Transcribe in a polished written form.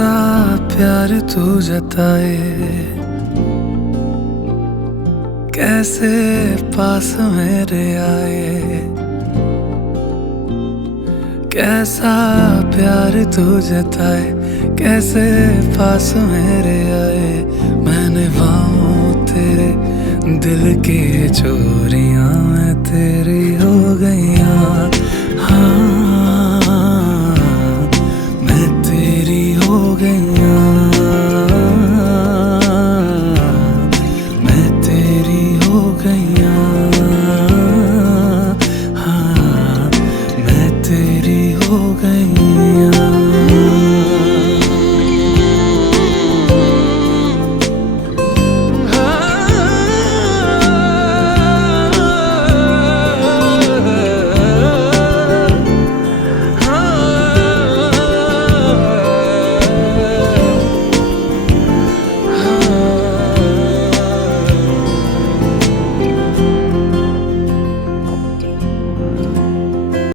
कैसा प्यार तू जताए, कैसे पास मेरे आए, कैसा प्यार तू जताए, कैसे पास मेरे आए। मैंने बाहों तेरे दिल की चोरियां मैं तेरी हो गईयां, हाँ मैं तेरी हो गईयां, मैं तेरी हो गई।